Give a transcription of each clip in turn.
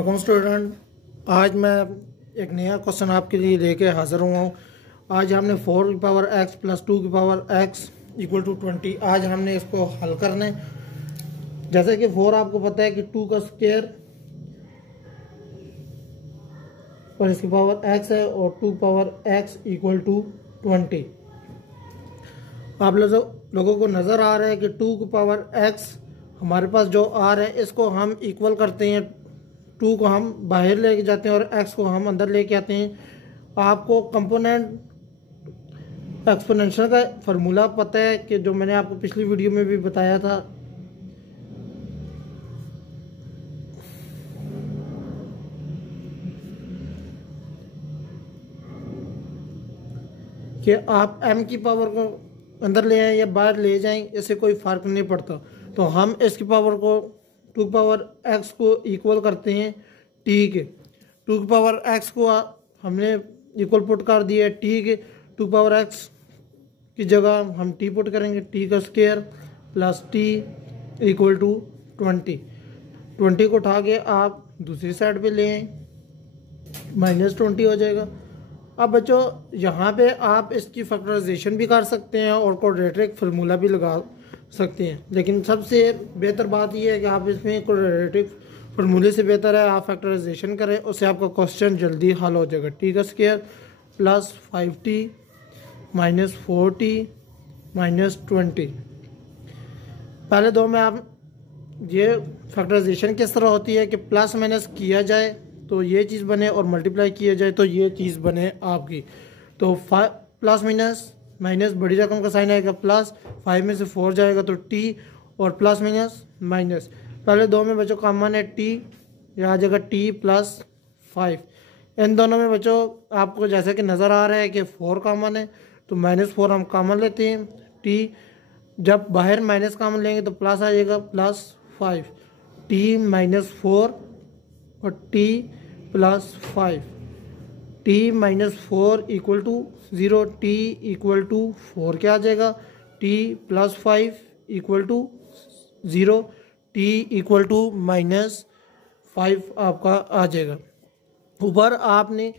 Welcome student. आज मैं एक नया क्वेश्चन आपके लिए लेके हाजिर हुआ हूँ। आज हमने 4 की पावर x प्लस 2 की पावर x इक्वल टू 20 आज हमने इसको हल करना है। जैसे कि 4 आपको पता है कि 2 का स्क्वायर और इसकी पावर x है और 2 पावर x इक्वल टू 20। आप लोगों को नज़र आ रहा है कि 2 की पावर x हमारे पास जो r है इसको हम इक्वल करते हैं, 2 को हम बाहर लेके जाते हैं और x को हम अंदर लेके आते हैं। आपको कंपोनेंट एक्सपोनेंशियल का फार्मूला पता है कि जो मैंने आपको पिछली वीडियो में भी बताया था कि आप m की पावर को अंदर ले आएं या बाहर ले जाएं, इससे कोई फ़र्क नहीं पड़ता। तो हम इसकी पावर को 2 की पावर x को इक्वल करते हैं t के। 2 की पावर x को हमने इक्वल पुट कर दिया है t के। 2 की पावर x की जगह हम t पुट करेंगे, t का square plus t equal to 20 को उठा के आप दूसरी साइड पे ले आएं, -20 हो जाएगा। अब बच्चों यहाँ पे आप इसकी फैक्टराइजेशन भी कर सकते हैं और क्वाड्रेटिक फार्मूला भी लगा सकते हैं, लेकिन सबसे बेहतर बात यह है कि आप इसमें क्वाड्रेटिक फार्मूले से बेहतर है आप फैक्टराइजेशन करें, उससे आपका क्वेश्चन जल्दी हल हो जाएगा। टी का square plus 5t minus 4t minus 20। पहले दो में आप ये फैक्टराइजेशन किस तरह होती है कि प्लस माइनस किया जाए तो ये चीज़ बने और मल्टीप्लाई किया जाए तो ये चीज़ बने आपकी। तो प्लस माइनस बड़ी रकम का साइन आएगा प्लस, 5 में से 4 जाएगा तो t और प्लस माइनस माइनस। पहले दो में बच्चों कॉमन है t, यह आ जाएगा t प्लस 5। इन दोनों में बच्चों आपको जैसे कि नज़र आ रहा है कि 4 कॉमन है तो -4 हम कॉमन लेते हैं। t जब बाहर माइनस कॉमन लेंगे तो प्लस आ जाएगा प्लस 5, t -4 और t plus 5, t -4 equal to 0, t equal to 4 क्या आ जाएगा, t plus 5 equal to 0, t equal to -5 आपका आ जाएगा। ऊपर आपने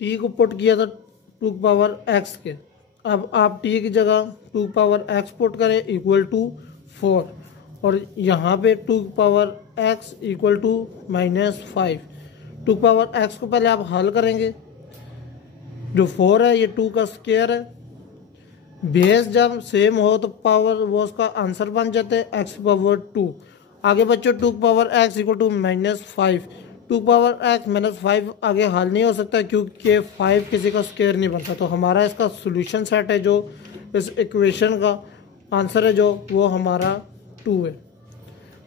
t को पुट किया था 2 की पावर x के, अब आप t की जगह 2 की पावर x पुट करें इक्वल टू 4 और यहाँ पे 2 की पावर x इक्वल टू -5। 2 की पावर x को पहले आप हल करेंगे, जो 4 है ये 2 का स्क्वायर है, बेस जब सेम हो तो पावर वो उसका आंसर बन जाता है x पावर 2। आगे बच्चों 2 की पावर x इक्वल टू -5, 2 की पावर x -5 आगे हल नहीं हो सकता क्योंकि 5 किसी का स्क्वायर नहीं बनता। तो हमारा इसका सोल्यूशन सेट है, जो इस इक्वेशन का आंसर है जो वो हमारा 2 है।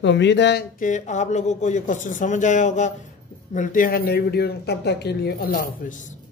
तो उम्मीद है कि आप लोगों को ये क्वेश्चन समझ आया होगा। मिलते हैं नई वीडियो में, तब तक के लिए अल्लाह हाफिज़।